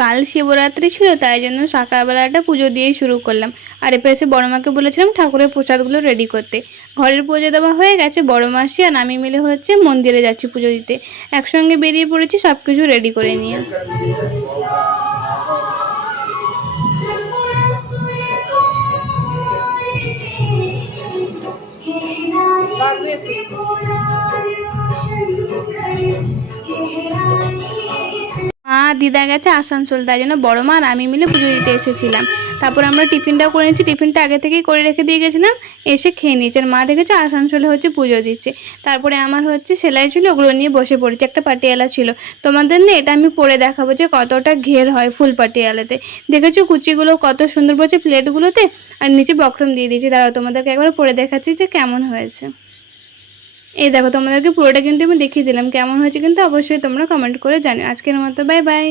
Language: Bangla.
কাল শিবরাত্রি ছিল, তাই জন্য সকালবেলাটা পুজো দিয়েই শুরু করলাম। আর এরপর এসে বড় মাকে বলেছিলাম ঠাকুরের প্রসাদগুলো রেডি করতে। ঘরের পুজো দেওয়া হয়ে গেছে, বড় মাসি আর আমি মিলে হচ্ছে মন্দিরে যাচ্ছি পুজো দিতে। একসঙ্গে বেরিয়ে পড়েছি সব কিছু রেডি করে নিয়ে। মা দিদা গেছে আসানসোল, তাই জন্য বড় মা আর আমি মিলে পুজো দিতে এসেছিলাম। তারপর আমরা টিফিনটাও করে নিয়েছি, টিফিনটা আগে থেকেই করে রেখে দিয়ে গেছিলাম, এসে খেয়ে নিয়েছি। আর মা দেখেছে আসানসোলে হচ্ছে পুজো দিচ্ছে। তারপরে আমার হচ্ছে সেলাই ছিল, ওগুলো নিয়ে বসে পড়েছি। একটা পাটিয়ালা ছিল, তোমাদের নিয়ে এটা আমি পরে দেখাবো যে কতটা ঘের হয় ফুল পাটিয়ালাতে। দেখেছো কুচিগুলো কত সুন্দর পড়ছে প্লেটগুলোতে, আর নিচে বক্রম দিয়ে দিয়েছি। দাঁড়াও তোমাদেরকে একবার পরে দেখাচ্ছি যে কেমন হয়েছে। এই দেখো, তোমাদেরকে পুরোটা কিন্তু আমি দেখিয়ে দিলাম, কেমন হয়েছে কিন্তু অবশ্যই তোমরা কমেন্ট করে জানিও। আজকের মতো বাই বাই।